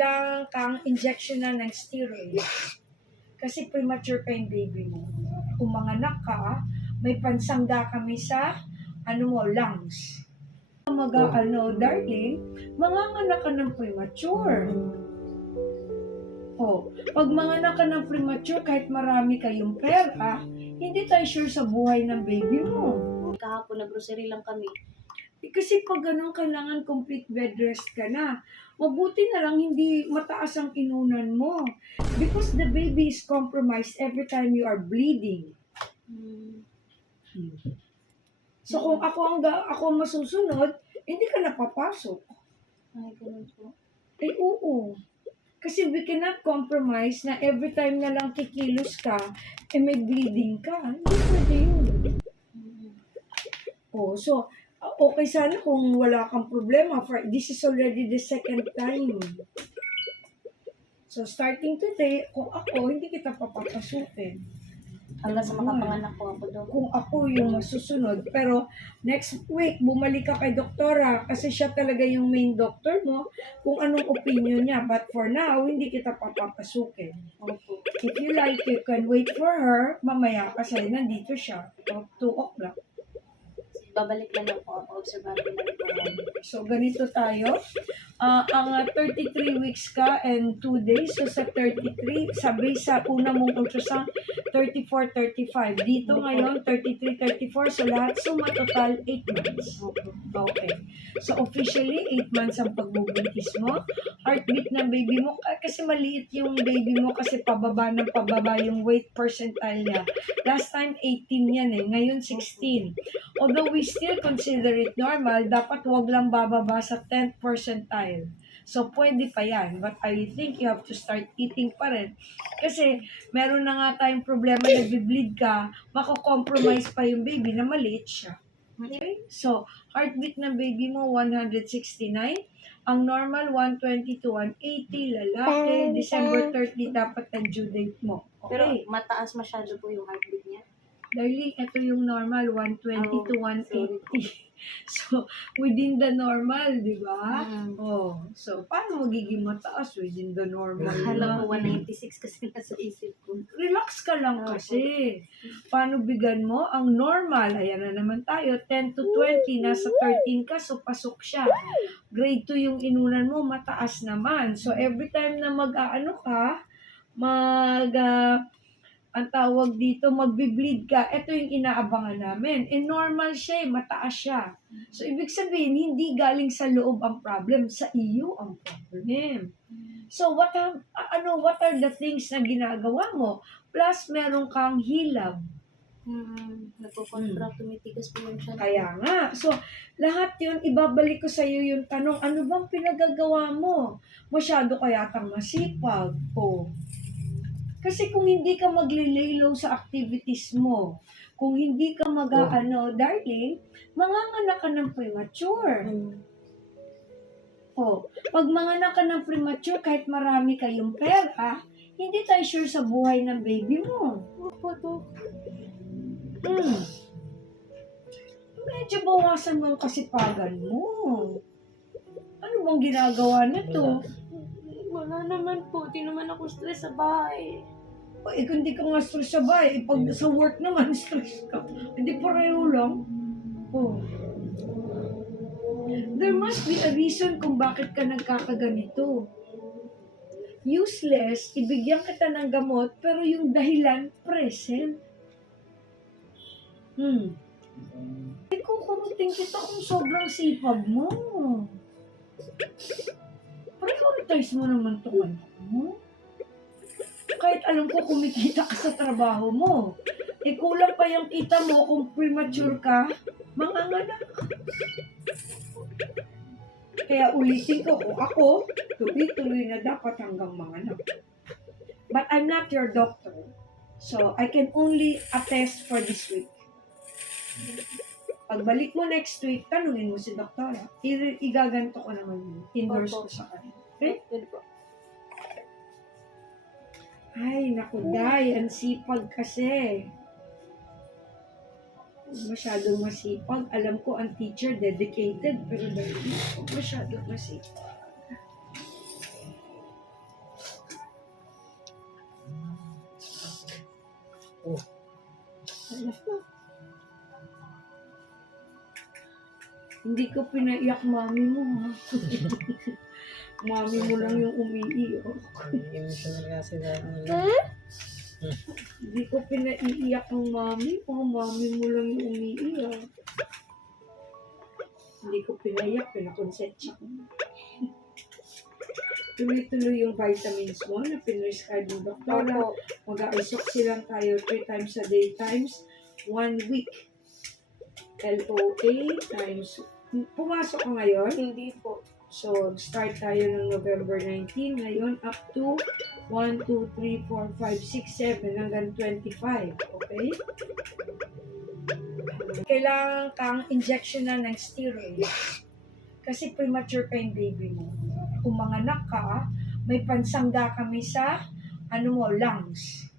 kailangan kang injection na ng steroid. Kasi premature pa yung baby mo. Kung manganak ka, may pansangga kami sa lungs. Darling, manganganak ka ng premature. Pag manganak ka ng premature, kahit marami kayong pera, hindi tayo sure sa buhay ng baby mo. Kahapon, nag-grocery lang kami. Kasi pag ganun, kailangan complete bed rest ka na. Mabuti na lang hindi mataas ang inunan mo. Because the baby is compromised every time you are bleeding. So kung ako ang masusunod, hindi ka napapasok. Ay, ganun po. Oo. Kasi we cannot compromise na every time na lang kikilos ka, may bleeding ka. Hindi pwede yun. So, okay sana kung wala kang problema. This is already the second time. So, starting today, kung ako, hindi kita papapasukin. Hanggang sa makapanganak po ako doon. Kung ako yung masusunod. Pero, next week, bumalik ka kay doktora kasi siya talaga yung main doctor mo kung anong opinion niya. But for now, hindi kita papapasukin. Opo. If you like, you can wait for her. Mamaya kasi nandito siya. 2 o'clock. Babalik lang ako. Observante lang po. So, ganito tayo. Ang 33 weeks ka and 2 days. So, sa 33, sabi sa una mong ultrasound, 34, 35. Dito ngayon, 33, 34. So, lahat suma total 8 months. Okay. So, officially, 8 months ang pagbubuntis mo. Heartbeat ng baby mo, kasi maliit yung baby mo kasi pababa ng pababa yung weight percentile niya. Last time, 18 yan eh. Ngayon, 16. Although we still consider it normal, dapat wag lang bababa sa 10th percentile. So, pwede pa yan. But I think you have to start eating pa rin. Kasi, meron na nga tayong problema, nag-bleed ka, mako-compromise pa yung baby na maliit siya. Okay? So, heartbeat ng baby mo, 169. Ang normal, 120 to 180. Lalaki, December 30 dapat ang due date mo. Pero Okay. mataas masyado po yung heartbeat niya. Darling, ito yung normal, 120 to 180. So, within the normal, di ba? So, paano magiging mataas within the normal? Alam ko, 196 kasi nasa isip ko. Relax ka lang kasi. Paano bigan mo? Ang normal, ayan na naman tayo, 10 to 20, nasa 13 ka, so pasok siya. Grade 2 yung inunan mo, mataas naman. So, every time na ang tawag dito, magbi-bleed ka, ito yung inaabangan namin. Normal siya, mataas siya. So, ibig sabihin, hindi galing sa loob ang problem, sa iyo ang problem. So, what are the things na ginagawa mo? Plus, meron kang hilab. Nagpo-contract, tumitigas po yung siya. Kaya nga. So, lahat yun, ibabalik ko sa iyo yung tanong, ano bang pinagagawa mo? Masyado kaya kang masipag? Kasi kung hindi ka magle-lay low sa activities mo, kung hindi ka darling, manganganak ka ng premature. Pag manganak ka ng premature, kahit marami kayong pera, hindi tayo sure sa buhay ng baby mo. Medyo bawasan mo ang kasipagan mo. Ano bang ginagawa nito? Wala naman po. Di naman ako stress sa bahay. Kung hindi ka nga stress sa bahay, pag sa work naman, stress ka. Hindi pareho lang. There must be a reason kung bakit ka nagkakaganito. Useless, ibigyan kita ng gamot, pero yung dahilan, present. Kukurutin kita kung sobrang sipag mo. Prioritize mo naman itong anak mo. Kahit alam ko kumikita ka sa trabaho mo. Kulang pa yung kita mo kung premature ka, manganganak. Kaya ulitin ko, kung ako, tuloy-tuloy na dapat hanggang manganak. But I'm not your doctor. So, I can only attest for this week. Pagbalik mo next week, tanungin mo si doktora. Igaganto ko naman yun. Endorse ko sa kanya. Okay? Good po. Ay, naku, Day. Ang sipag kasi. Masyadong masipag. Alam ko, ang teacher, dedicated. Pero dahil masyadong masipag. Oh. Hindi ko pinaiyak mami mo, ha? Mami mo lang yung umiiyak. Emotional kasi dahil. Hindi ko pinaiiyak ng mami ko. Mami mo lang yung umiiyak. Hindi ko pinaiyak, pinakonsensya ko. Tuloy-tuloy yung vitamins mo na pinrescribe ng doktora. Opo. Mag-aisoxy lang tayo 3 times a day times 1 week. LOA times... Pumasok ka ngayon? Hindi po. So, start tayo ng November 19. Ngayon, up to 1, 2, 3, 4, 5, 6, 7 hanggang 25. Okay? Kailangan kang injection na ng steroid. Kasi premature pa yung baby mo. Kung manganak ka, may pansangga kami sa lungs.